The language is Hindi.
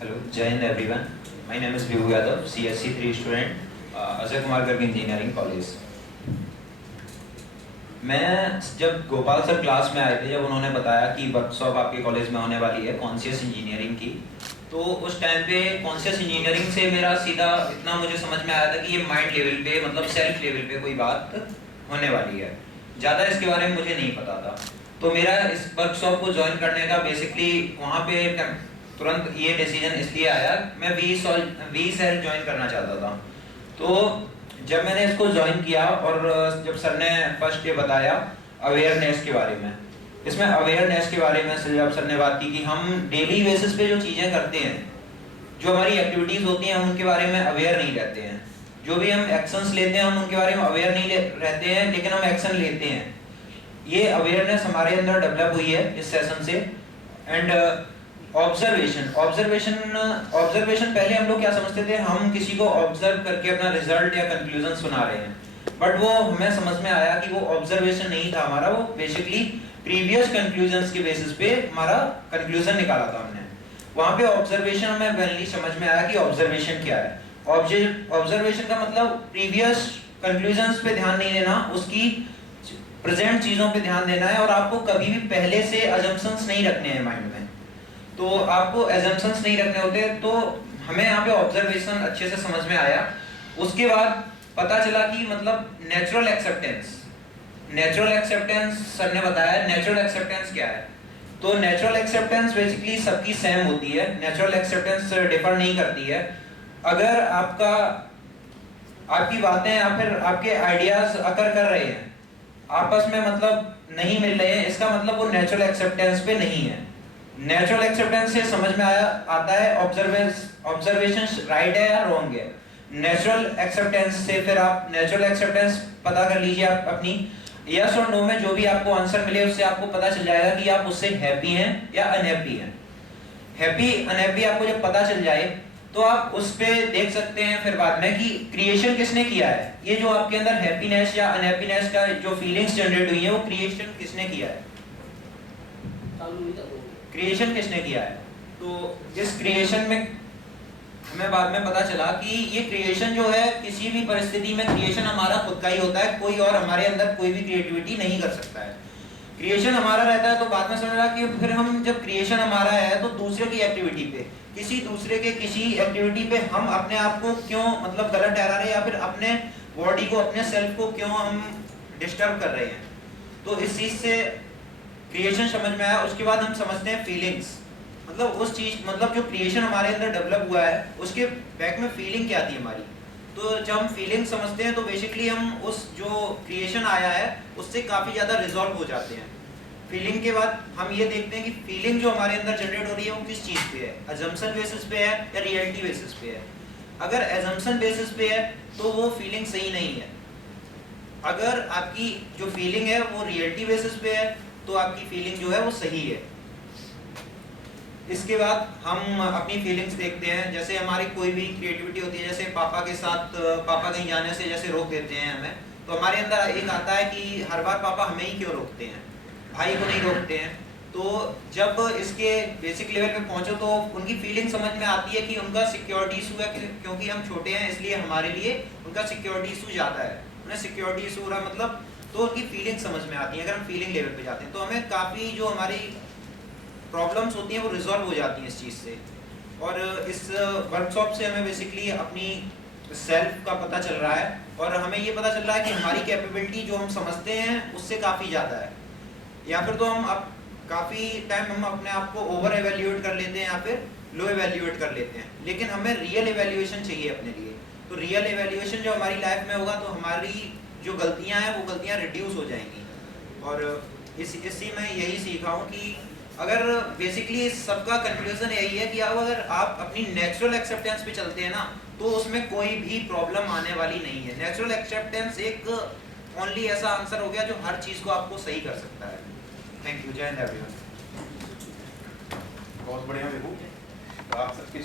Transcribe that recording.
Hello, Jai Hind everyone. My name is Vibhu Yadav, CSC 3 student, Ajay Kumar Garg engineering college. मैं जब गोपाल सर क्लास में आए थे, जब उन्होंने बताया कि वर्कशॉप आपके कॉलेज में होने वाली है कॉन्शियस इंजीनियरिंग की, तो उस टाइम पे कॉन्शियस इंजीनियरिंग से मेरा सीधा इतना मुझे समझ में आया था कि ये माइंड लेवल पे, मतलब सेल्फ लेवल पे कोई बात होने वाली है। ज़्यादा इसके बारे में मुझे नहीं पता था, तो मेरा इस वर्कशॉप को ज्वाइन करने का बेसिकली वहाँ पे तुरंत ये डिसीजन इसलिए आया, मैं वी सेल ज्वाइन करना चाहता था। तो जब मैंने इसको ज्वाइन किया और जब सर ने फर्स्ट डे बताया अवेयरनेस के बारे में, इसमें अवेयरनेस के बारे में जब सर ने बात की कि हम डेली बेसिस पे जो चीज़ें करते हैं, जो हमारी एक्टिविटीज़ होती हैं, हम उनके बारे में अवेयर नहीं रहते हैं। जो भी हम एक्शंस लेते हैं, हम उनके बारे में अवेयर नहीं रहते हैं, लेकिन हम एक्शन लेते हैं। ये अवेयरनेस हमारे अंदर डेवलप हुई है इस सेशन से। एंड ऑब्जर्वेशन पहले हम लोग क्या समझते थे, हम किसी को ऑब्जर्व करके अपना रिजल्ट या कंक्लूजन सुना रहे हैं, बट वो हमें समझ में आया कि वो ऑब्जर्वेशन नहीं था हमारा, वो बेसिकली प्रीवियस कंक्लूजन्स के बेसिस पे हमारा कंक्लूजन निकाला था हमने। वहाँ पे ऑब्जर्वेशन हमें पहले समझ में आया कि ऑब्जर्वेशन क्या है। ऑब्जर्वेशन का मतलब प्रीवियस कंक्लूजन्स पे ध्यान नहीं देना, उसकी प्रेजेंट चीजों पे ध्यान देना है, और आपको कभी भी पहले से अजम्पशंस नहीं रखने हैं माइंड में। तो आपको अजम्पशंस नहीं रखने होते। तो हमें यहाँ पे ऑब्जर्वेशन अच्छे से समझ में आया। उसके बाद पता चला कि मतलब नेचुरल एक्सेप्टेंस सर ने बताया। नेचुरल एक्सेप्टेंस क्या है? तो नेचुरल एक्सेप्टेंस बेसिकली सबकी सेम होती है। नेचुरल एक्सेप्टेंस डिफर नहीं करती है। अगर आपकी बातें या फिर आपके आइडियाज अकर कर रहे हैं, आपस में मतलब नहीं मिल रहे हैं, इसका मतलब वो नेचुरल एक्सेप्टेंस पे नहीं है। नेचुरल एक्सेप्टेंस से समझ में आता है ऑब्जर्वेशन राइट है या रॉन्ग है। नेचुरल एक्सेप्टेंस से फिर आप नेचुरल एक्सेप्टेंस पता कर लीजिए आप अपनी, यस और नो में जो भी आपको आंसर मिले उससे आपको पता चल जाएगा कि आप उससे हैप्पी हैं या अनहैप्पी हैं। हैप्पी अनहैप्पी आपको जब पता चल जाए तो आप उस पे देख सकते हैं फिर बाद में कि क्रिएशन किसने किया है। ये जो आपके अंदर हैप्पीनेस या अनहैप्पीनेस का जो फीलिंग्स जनरेट हुई है, वो क्रिएशन किसने किया है? क्रिएशन किसने किया है? तो इस क्रिएशन में हमें बाद में पता चला कि ये क्रिएशन जो है, किसी भी परिस्थिति में क्रिएशन हमारा खुद का ही होता है, कोई और हमारे अंदर कोई भी क्रिएटिविटी नहीं कर सकता है। क्रिएशन हमारा रहता है। तो बाद में समझा कि फिर हम जब क्रिएशन हमारा है तो दूसरे की एक्टिविटी पे, किसी दूसरे के किसी एक्टिविटी पे हम अपने आप को क्यों मतलब गलत ठहरा रहे हैं, या फिर अपने बॉडी को, अपने सेल्फ को क्यों हम डिस्टर्ब कर रहे हैं। तो इस चीज से क्रिएशन समझ में आया। उसके बाद हम समझते हैं फीलिंग्स, मतलब उस चीज, मतलब जो क्रिएशन हमारे अंदर डेवलप हुआ है उसके बैक में फीलिंग क्या थी हमारी। तो जब हम फीलिंग समझते हैं तो बेसिकली हम उस जो क्रिएशन आया है उससे काफी ज्यादा रिजॉल्व हो जाते हैं। फीलिंग के बाद हम ये देखते हैं कि फीलिंग जो हमारे अंदर जनरेट हो रही है वो किस चीज पे है, अजम्पशन बेसिस पे है या रियलिटी बेसिस पे है। अगर अजम्पशन बेसिस पे है तो वो फीलिंग सही नहीं है। अगर आपकी जो फीलिंग है वो रियलिटी बेसिस पे है तो आपकी फीलिंग जो है वो सही है। इसके बाद हम अपनी फीलिंग्स देखते हैं। जैसे हमारी कोई भी क्रिएटिविटी होती है, जैसे पापा के साथ, पापा कहीं जाने से जैसे रोक देते हैं हमें, तो हमारे अंदर एक आता है कि हर बार पापा हमें ही क्यों रोकते हैं, भाई को नहीं रोकते हैं। तो जब इसके बेसिक लेवल पे पहुंचो तो उनकी फीलिंग समझ में आती है कि उनका सिक्योरिटी इशू है, क्योंकि हम छोटे हैं इसलिए हमारे लिए उनका सिक्योरिटी इशू ज़्यादा है, उन्हें सिक्योरिटी इशू हो रहा मतलब, तो उनकी फीलिंग समझ में आती है। अगर हम फीलिंग लेवल पे जाते हैं तो हमें काफ़ी जो हमारी प्रॉब्लम्स होती हैं वो रिजॉल्व हो जाती हैं इस चीज़ से। और इस वर्कशॉप से हमें बेसिकली अपनी सेल्फ का पता चल रहा है, और हमें ये पता चल रहा है कि हमारी कैपेबिलिटी जो हम समझते हैं उससे काफ़ी ज़्यादा है। या फिर तो हम अब काफ़ी टाइम हम अपने आप को ओवर एवेल्यूएट कर लेते हैं या फिर लो एवेल्यूएट कर लेते हैं, लेकिन हमें रियल एवेल्यूएशन चाहिए अपने लिए। तो रियल एवेल्यूएशन जो हमारी लाइफ में होगा तो हमारी जो गलतियां हैं वो गलतियां रिड्यूस हो जाएंगी। और इसी में यही सीखा हूँ कि अगर बेसिकली सबका कंक्लूजन यही है कि अगर आप अपनी नेचुरल एक्सेप्टेंस पे चलते हैं ना तो उसमें कोई भी प्रॉब्लम आने वाली नहीं है। नेचुरल एक्सेप्टेंस एक ओनली ऐसा आंसर हो गया जो हर चीज़ को आपको सही कर सकता है। Thank you. जय हिंद एवरीवन। बहुत बढ़िया विभू, आप सबके